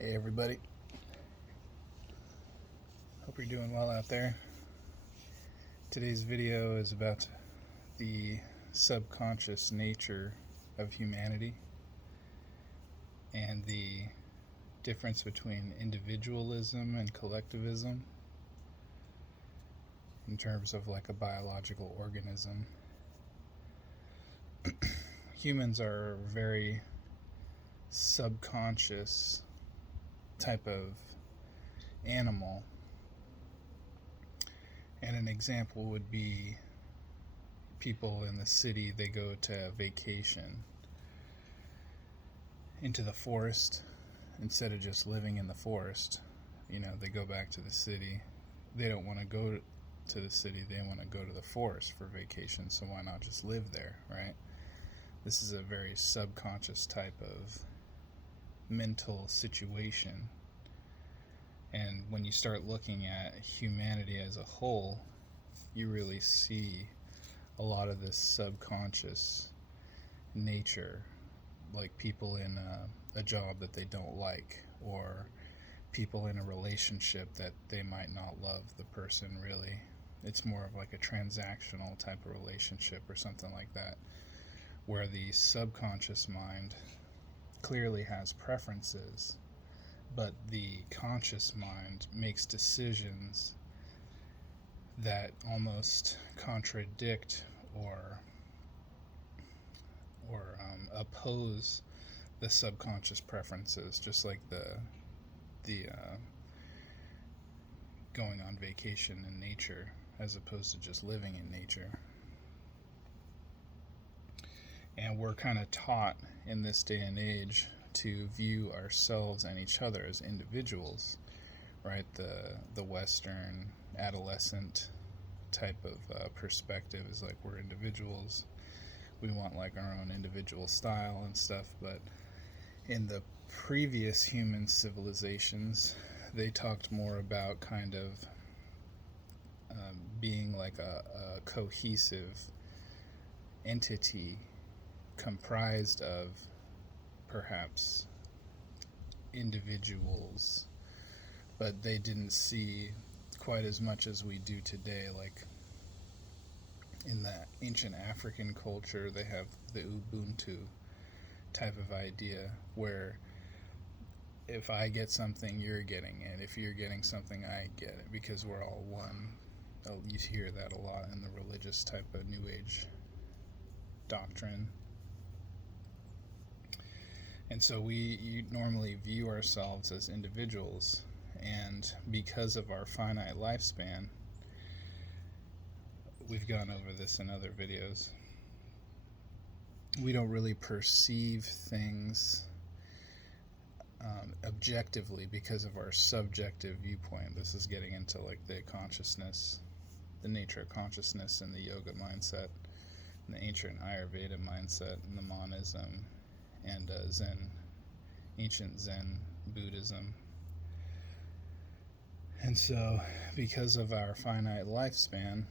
Hey everybody, hope you're doing well out there. Today's video is about the subconscious nature of humanity and the difference between individualism and collectivism in terms of like a biological organism. Humans are a very subconscious type of animal. And an example would be people in the city, they go to vacation into the forest instead of just living in the forest. They go back to the city. They don't want to go to the city, they want to go to the forest for vacation, so why not just live there, right? This is a very subconscious type of mental situation. And when you start looking at humanity as a whole, you really see a lot of this subconscious nature, like people in a job that they don't like, or people in a relationship that they might not love the person really. It's more of like a transactional type of relationship or something like that, where the subconscious mind clearly has preferences, but the conscious mind makes decisions that almost contradict or oppose the subconscious preferences, just like the going on vacation in nature as opposed to just living in nature. And we're kind of taught in this day and age to view ourselves and each other as individuals, right? The Western adolescent type of perspective is like we're individuals. We want like our own individual style and stuff, but in the previous human civilizations, they talked more about kind of being like a cohesive entity comprised of perhaps individuals, but they didn't see quite as much as we do today. Like in the ancient African culture, they have the Ubuntu type of idea where if I get something, you're getting it. If you're getting something, I get it, because we're all one. You hear that a lot in the religious type of New Age doctrine. And so we normally view ourselves as individuals, and because of our finite lifespan, we've gone over this in other videos, we don't really perceive things objectively because of our subjective viewpoint. This is getting into like the consciousness, the nature of consciousness in the yoga mindset, and the ancient Ayurveda mindset, and the monism, and Zen, ancient Zen Buddhism. And so, because of our finite lifespan,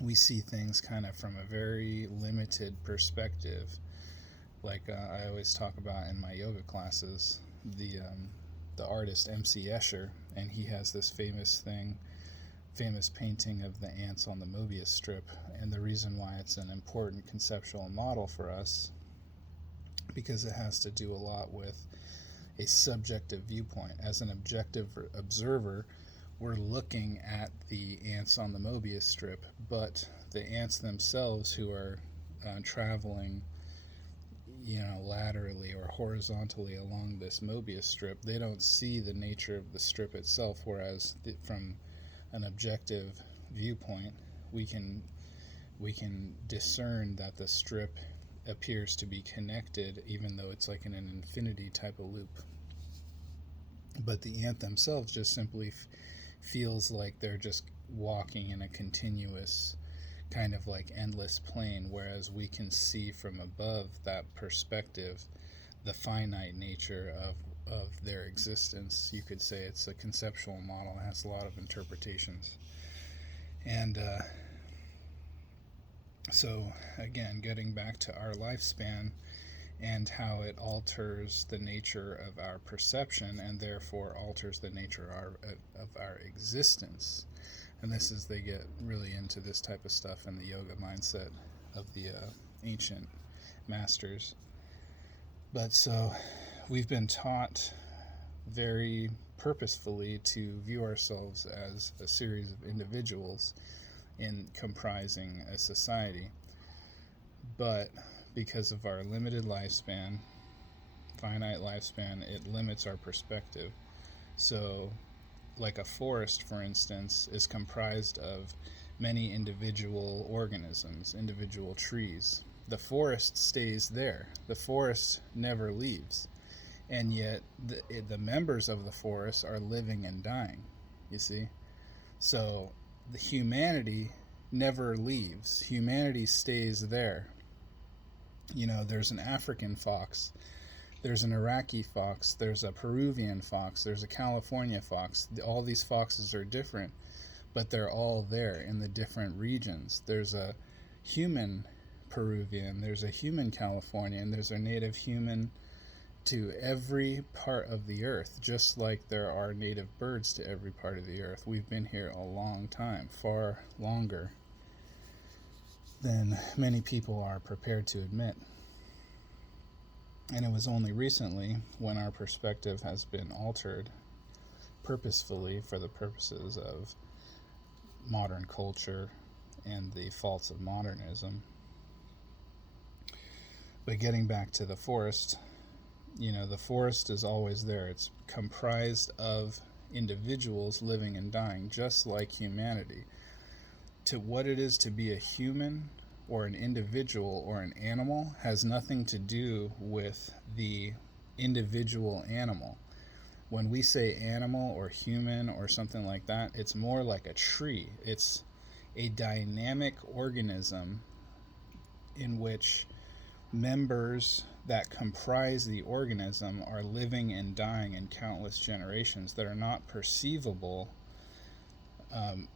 we see things kind of from a very limited perspective. Like I always talk about in my yoga classes, the artist M.C. Escher, and he has this famous painting of the ants on the Mobius strip. And the reason why it's an important conceptual model for us, because it has to do a lot with a subjective viewpoint. As an objective observer, we're looking at the ants on the Mobius strip, but the ants themselves who are traveling laterally or horizontally along this Mobius strip, they don't see the nature of the strip itself, whereas from an objective viewpoint, we can discern that the strip appears to be connected, even though it's like in an infinity type of loop. But the ant themselves just simply feels like they're just walking in a continuous kind of like endless plane, whereas we can see from above that perspective the finite nature of their existence. You could say it's a conceptual model. It has a lot of interpretations. And so again, getting back to our lifespan, and how it alters the nature of our perception and therefore alters the nature of our existence. And this is, they get really into this type of stuff in the yoga mindset of the ancient masters. But so we've been taught very purposefully to view ourselves as a series of individuals in comprising a society. But because of our limited lifespan, finite lifespan, it limits our perspective. So like a forest, for instance, is comprised of many individual organisms, individual trees. The forest stays there. The forest never leaves. And yet the members of the forest are living and dying, you see? So the humanity never leaves. Humanity stays there. You know, there's an African fox, there's an Iraqi fox, there's a Peruvian fox, there's a California fox. All these foxes are different, but they're all there in the different regions. There's a human Peruvian, there's a human Californian, there's a native human to every part of the earth, just like there are native birds to every part of the earth. We've been here a long time, far longer than many people are prepared to admit. And it was only recently when our perspective has been altered purposefully for the purposes of modern culture and the faults of modernism. But getting back to the forest, you know, the forest is always there. It's comprised of individuals living and dying, just like humanity. To what it is to be a human or an individual or an animal has nothing to do with the individual animal. When we say animal or human or something like that, it's more like a tree. It's a dynamic organism in which members that comprise the organism are living and dying in countless generations that are not perceivable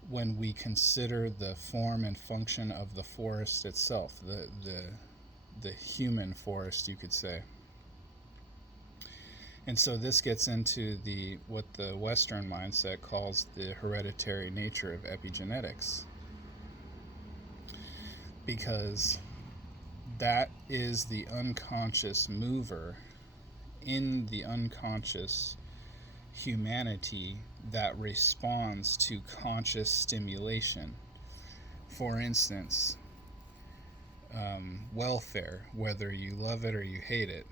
when we consider the form and function of the forest itself, the human forest, you could say. And so this gets into what the Western mindset calls the hereditary nature of epigenetics, because that is the unconscious mover in the unconscious humanity that responds to conscious stimulation. For instance, welfare, whether you love it or you hate it,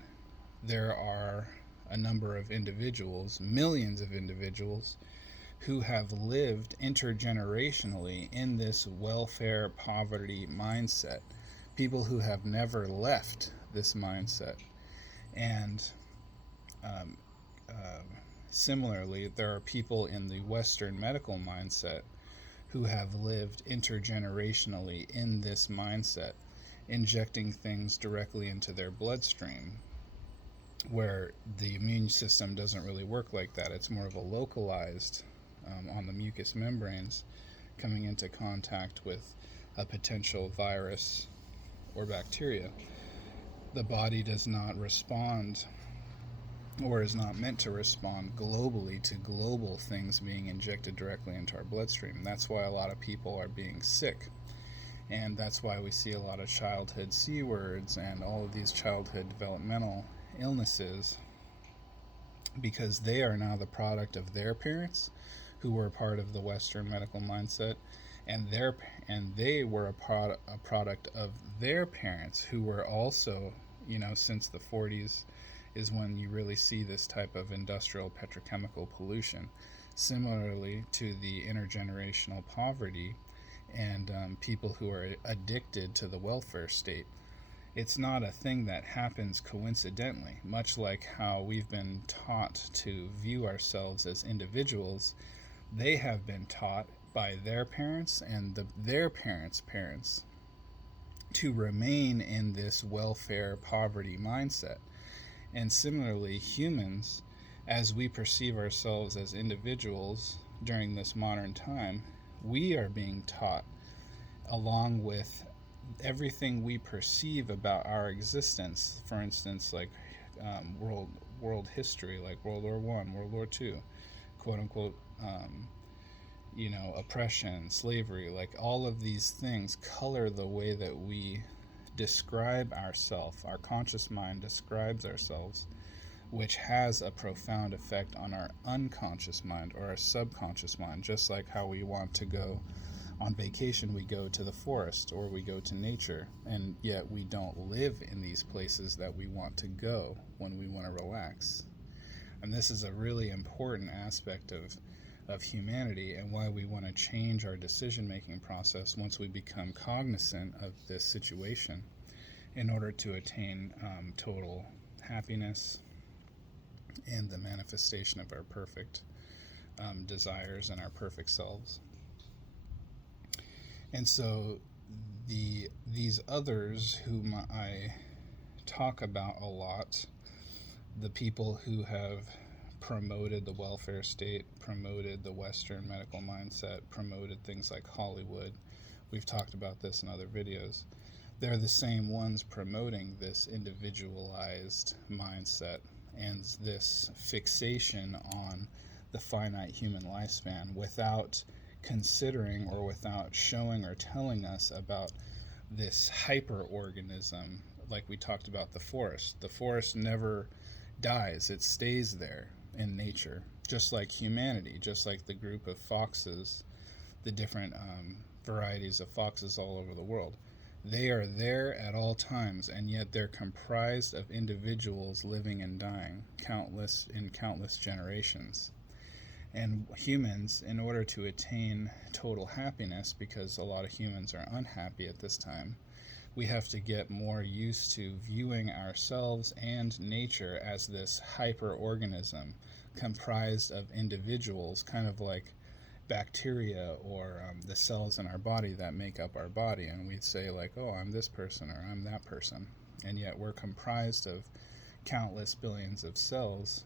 there are a number of individuals, millions of individuals, who have lived intergenerationally in this welfare poverty mindset. People who have never left this mindset. And similarly, there are people in the Western medical mindset who have lived intergenerationally in this mindset, injecting things directly into their bloodstream, where the immune system doesn't really work like that. It's more of a localized on the mucous membranes, coming into contact with a potential virus or bacteria. The body does not respond, or is not meant to respond globally to global things being injected directly into our bloodstream. That's why a lot of people are being sick. And that's why we see a lot of childhood C words and all of these childhood developmental illnesses, because they are now the product of their parents, who were a part of the Western medical mindset, and they were a product of their parents, who were also, you know, since the 40s is when you really see this type of industrial petrochemical pollution, similarly to the intergenerational poverty and people who are addicted to the welfare state. It's not a thing that happens coincidentally, much like how we've been taught to view ourselves as individuals. They have been taught by their parents and their parents' parents to remain in this welfare poverty mindset. And similarly, humans, as we perceive ourselves as individuals during this modern time, we are being taught, along with everything we perceive about our existence, for instance, like world history, like World War I, World War II, quote unquote, oppression, slavery, like all of these things color the way that we describe ourselves. Our conscious mind describes ourselves, which has a profound effect on our unconscious mind or our subconscious mind. Just like how we want to go on vacation, we go to the forest or we go to nature, and yet we don't live in these places that we want to go when we want to relax. And this is a really important aspect of humanity, and why we want to change our decision-making process once we become cognizant of this situation, in order to attain total happiness and the manifestation of our perfect desires and our perfect selves. And so these others whom I talk about a lot, the people who have promoted the welfare state, promoted the Western medical mindset, promoted things like Hollywood, we've talked about this in other videos, they're the same ones promoting this individualized mindset and this fixation on the finite human lifespan, without considering or without showing or telling us about this hyperorganism. Like we talked about the forest never dies, it stays there in nature, just like humanity, just like the group of foxes, the different varieties of foxes all over the world. They are there at all times, and yet they're comprised of individuals living and dying, countless generations. And humans, in order to attain total happiness, because a lot of humans are unhappy at this time, we have to get more used to viewing ourselves and nature as this hyperorganism comprised of individuals, kind of like bacteria or the cells in our body that make up our body. And we'd say like, oh, I'm this person or I'm that person. And yet we're comprised of countless billions of cells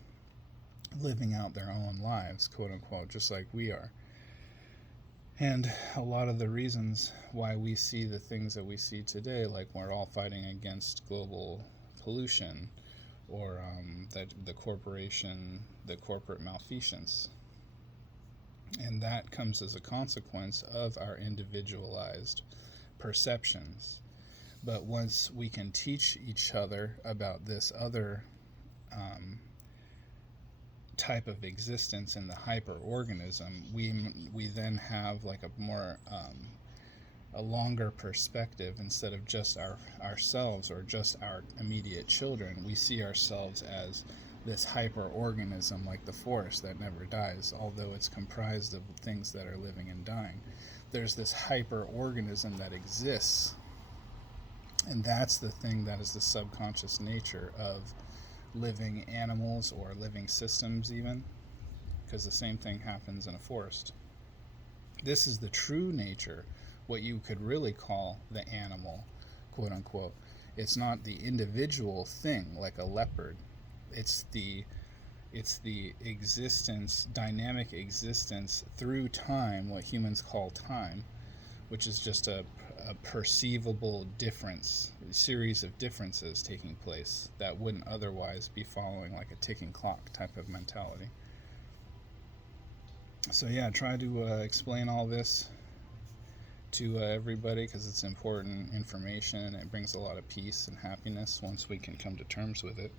living out their own lives, quote unquote, just like we are. And a lot of the reasons why we see the things that we see today, like we're all fighting against global pollution, or the corporate malfeasance. And that comes as a consequence of our individualized perceptions. But once we can teach each other about this other type of existence in the hyperorganism, we then have like a longer perspective. Instead of just ourselves or just our immediate children, we see ourselves as this hyperorganism, like the forest that never dies, although it's comprised of things that are living and dying. There's this hyperorganism that exists, and that's the thing that is the subconscious nature of living animals or living systems, even, because the same thing happens in a forest. This is the true nature, what you could really call the animal, quote unquote. It's not the individual thing like a leopard. It's the existence, dynamic existence through time, what humans call time, which is just a perceivable difference, a series of differences taking place that wouldn't otherwise be following like a ticking clock type of mentality. So yeah, try to explain all this to everybody, because it's important information. It brings a lot of peace and happiness once we can come to terms with it,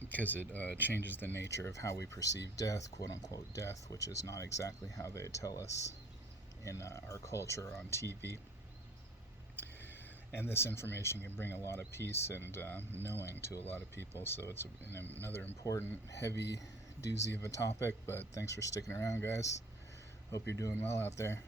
because it changes the nature of how we perceive death, quote unquote death, which is not exactly how they tell us in our culture on TV. And this information can bring a lot of peace and knowing to a lot of people. So it's another important, heavy doozy of a topic, but thanks for sticking around, guys. Hope you're doing well out there.